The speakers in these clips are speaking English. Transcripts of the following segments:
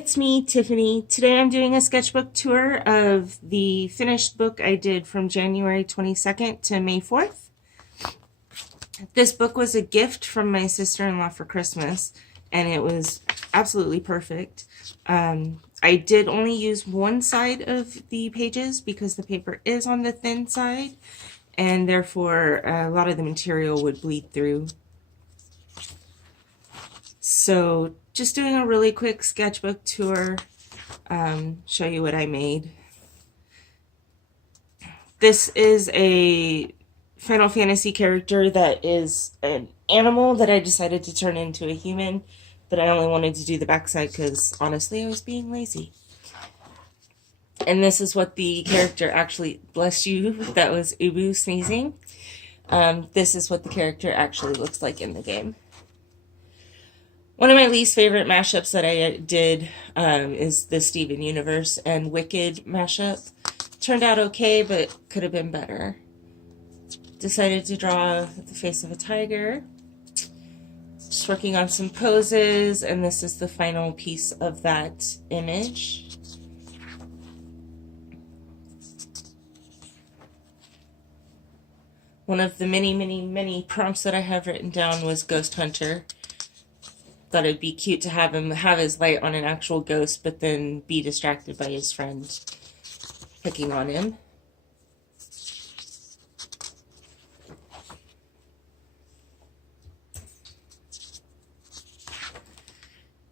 it's me, Tiffany. Today I'm doing a sketchbook tour of the finished book I did from January 22nd to May 4th. This book was a gift from my sister-in-law for Christmas, and it was absolutely perfect. I did only use one side of the pages because the paper is on the thin side, and therefore a lot of the material would bleed through. So just doing a really quick sketchbook tour, show you what I made. This is a Final Fantasy character that is an animal that I decided to turn into a human, but I only wanted to do the backside because honestly I was being lazy. And this is what the character actually, bless you, that was Ubu sneezing. This is what the character actually looks like in the game. One of my least favorite mashups that I did is the Steven Universe and Wicked mashup. Turned out okay, but could have been better. Decided to draw the face of a tiger. Just working on some poses, and this is the final piece of that image. One of the many prompts that I have written down was Ghost Hunter. Thought it'd be cute to have him have his light on an actual ghost, but then be distracted by his friend picking on him.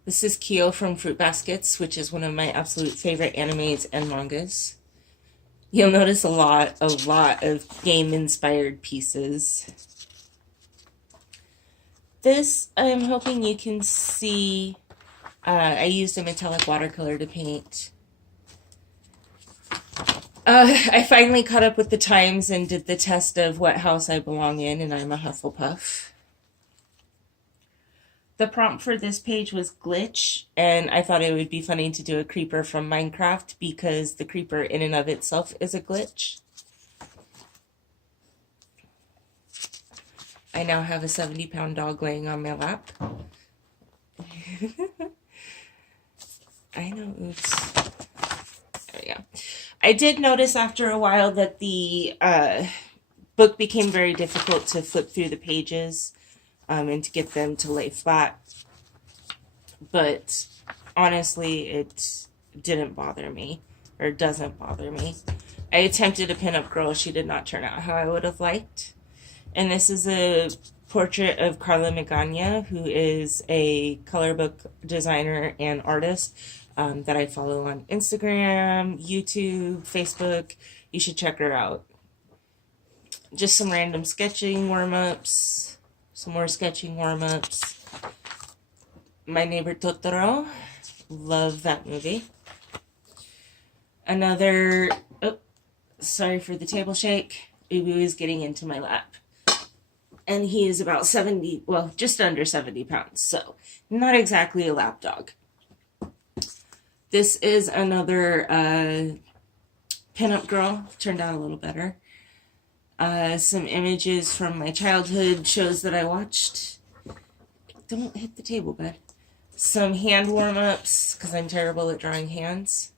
This is Kyo from Fruit Baskets, which is one of my absolute favorite animes and mangas. You'll notice a lot of game-inspired pieces. This, I'm hoping you can see, I used a metallic watercolor to paint. I finally caught up with the times and did the test of what house I belong in, and I'm a Hufflepuff. The prompt for this page was glitch, and I thought it would be funny to do a creeper from Minecraft because the creeper in and of itself is a glitch. I now have a 70-pound dog laying on my lap. I know, oops. There we go. I did notice after a while that the book became very difficult to flip through the pages and to get them to lay flat. But honestly, it didn't bother me, or doesn't bother me. I attempted a pinup girl. She did not turn out how I would have liked. And this is a portrait of Carla Magana, who is a color book designer and artist that I follow on Instagram, YouTube, Facebook. You should check her out. Just some random sketching warm-ups, some more sketching warm-ups. My Neighbor Totoro, love that movie. Another, oh, sorry for the table shake. Ubu is getting into my lap. And he is about 70, well, just under 70 pounds, so not exactly a lap dog. This is another pinup girl, turned out a little better. Some images from my childhood shows that I watched. Don't hit the table, bud. Some hand warm-ups, because I'm terrible at drawing hands.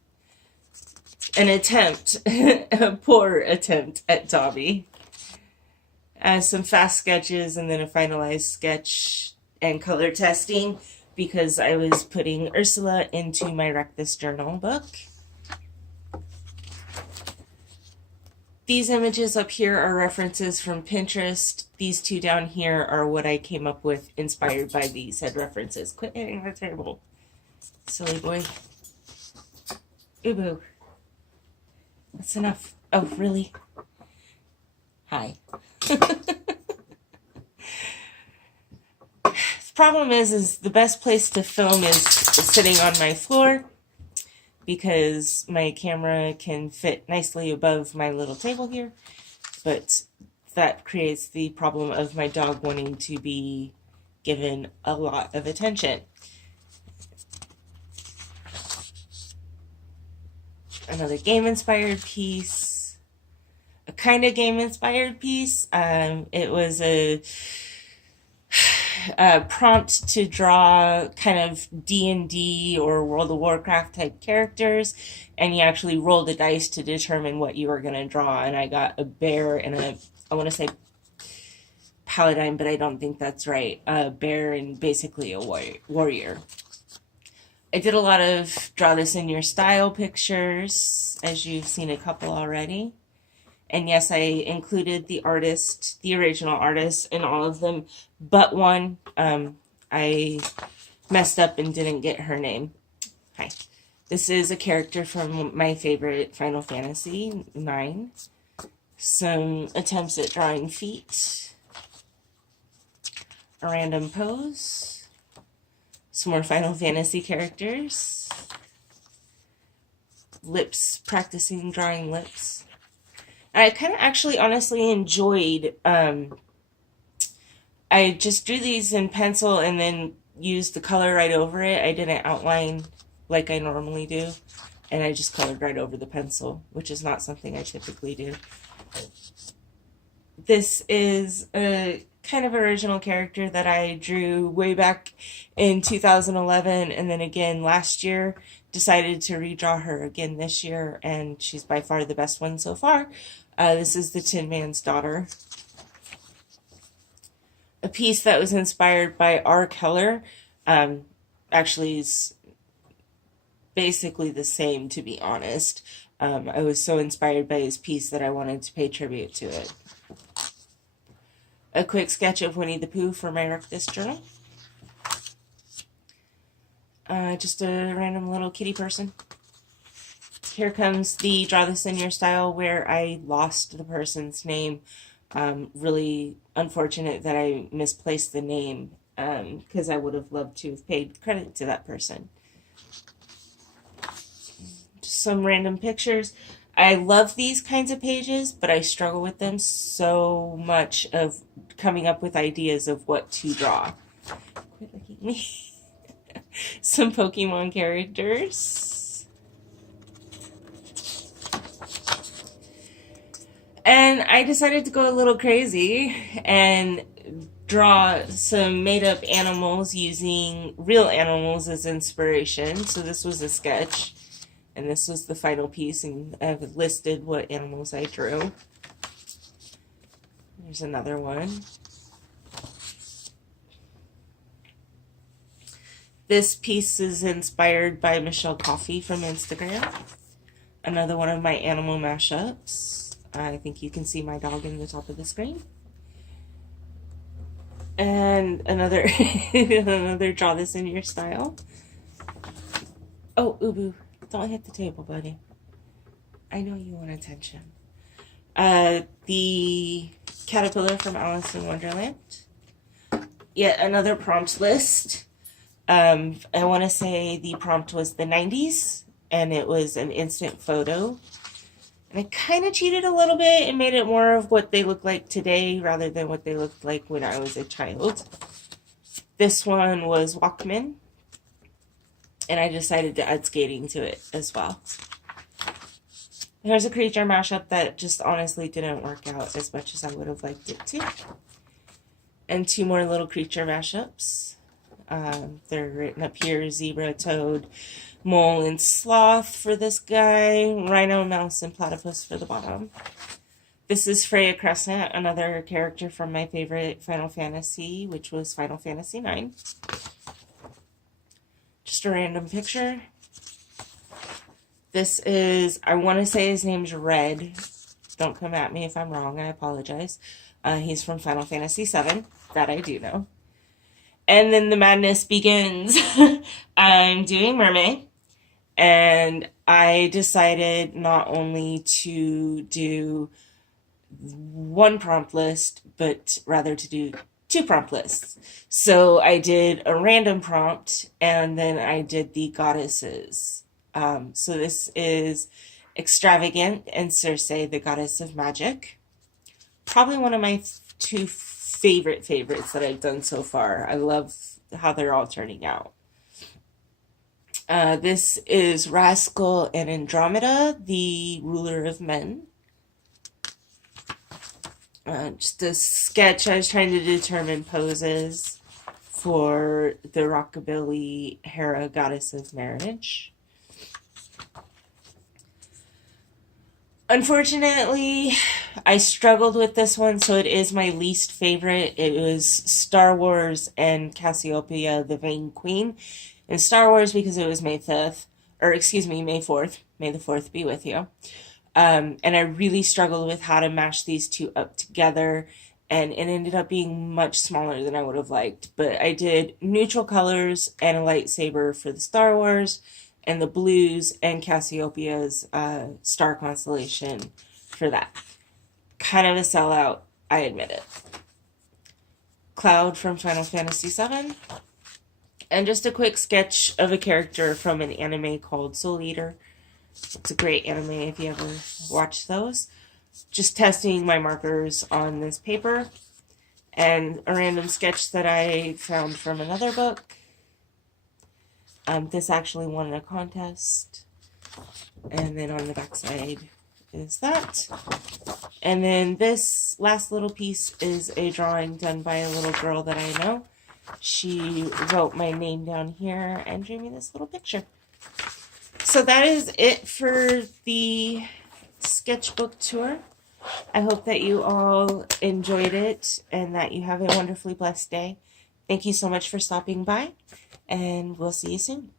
An attempt, a poor attempt at Dobby. Some fast sketches and then a finalized sketch and color testing because I was putting Ursula into my Wreck This Journal book. These images up here are references from Pinterest. These two down here are what I came up with inspired by these said references. Quit hitting the table, silly boy. Ubu. That's enough. Oh, really? Hi. The problem is the best place to film is sitting on my floor because my camera can fit nicely above my little table here, but that creates the problem of my dog wanting to be given a lot of attention. Another game-inspired piece. A kind of game-inspired piece. It was a prompt to draw kind of D&D or World of Warcraft type characters, and you actually roll the dice to determine what you were going to draw. And I got a bear and I want to say paladin, but I don't think that's right. A bear and basically a warrior. I did a lot of draw this in your style pictures, as you've seen a couple already. And yes, I included the artist, the original artist, in all of them, but one. I messed up and didn't get her name. Hi. This is a character from my favorite Final Fantasy IX. Some attempts at drawing feet. A random pose. Some more Final Fantasy characters. Lips, practicing drawing lips. I kind of actually honestly enjoyed, I just drew these in pencil and then used the color right over it. I didn't outline like I normally do, and I just colored right over the pencil, which is not something I typically do. This is a kind of original character that I drew way back in 2011, and then again last year. Decided to redraw her again this year, and she's by far the best one so far. This is the Tin Man's Daughter. A piece that was inspired by R. Keller. Actually is basically the same, to be honest. I was so inspired by his piece that I wanted to pay tribute to it. A quick sketch of Winnie the Pooh for my Rectus journal. Just a random little kitty person. Here comes the Draw This in Your Style, where I lost the person's name. Really unfortunate that I misplaced the name, because I would have loved to have paid credit to that person. Just some random pictures. I love these kinds of pages, but I struggle with them so much of coming up with ideas of what to draw. Quit looking at me. Some Pokemon characters. And I decided to go a little crazy and draw some made-up animals using real animals as inspiration. So this was a sketch, and this was the final piece, and I've listed what animals I drew. There's another one. This piece is inspired by Michelle Coffey from Instagram. Another one of my animal mashups. I think you can see my dog in the top of the screen. And another another Draw This in Your Style. Oh, Ubu, don't hit the table, buddy. I know you want attention. The caterpillar from Alice in Wonderland. Yet another prompt list. I want to say the prompt was the 90s, and it was an instant photo. And I kind of cheated a little bit and made it more of what they look like today rather than what they looked like when I was a child. This one was Walkman, and I decided to add skating to it as well. Here's a creature mashup that just honestly didn't work out as much as I would have liked it to. And two more little creature mashups. They're written up here: zebra, toad, mole, and sloth for this guy, rhino, mouse, and platypus for the bottom. This is Freya Crescent, another character from my favorite Final Fantasy, which was Final Fantasy IX. Just a random picture. This is, I want to say his name's Red. Don't come at me if I'm wrong, I apologize. He's from Final Fantasy VII, that I do know. And then the madness begins. I'm doing Mermaid, and I decided not only to do one prompt list, but rather to do two prompt lists. So I did a random prompt, and then I did the goddesses. So this is Extravagant and Circe, the goddess of magic. Probably one of my two favorites that I've done so far. I love how they're all turning out. This is Rascal and Andromeda, the ruler of men. Just a sketch. I was trying to determine poses. for the Rockabilly Hera Goddess of Marriage. Unfortunately, I struggled with this one, so it is my least favorite. It was Star Wars and Cassiopeia, the Vain Queen. And Star Wars because it was May 5th, or excuse me, May 4th. May the 4th be with you. And I really struggled with how to mash these two up together, and it ended up being much smaller than I would have liked. But I did neutral colors and a lightsaber for the Star Wars, and the blues and Cassiopeia's star constellation for that. Kind of a sellout, I admit it. Cloud from Final Fantasy VII. And just a quick sketch of a character from an anime called Soul Eater. It's a great anime if you ever watch those. Just testing my markers on this paper. And a random sketch that I found from another book. This actually won a contest. And then on the back side is that. And then this last little piece is a drawing done by a little girl that I know. She wrote my name down here and drew me this little picture. So that is it for the sketchbook tour. I hope that you all enjoyed it and that you have a wonderfully blessed day. Thank you so much for stopping by, and we'll see you soon.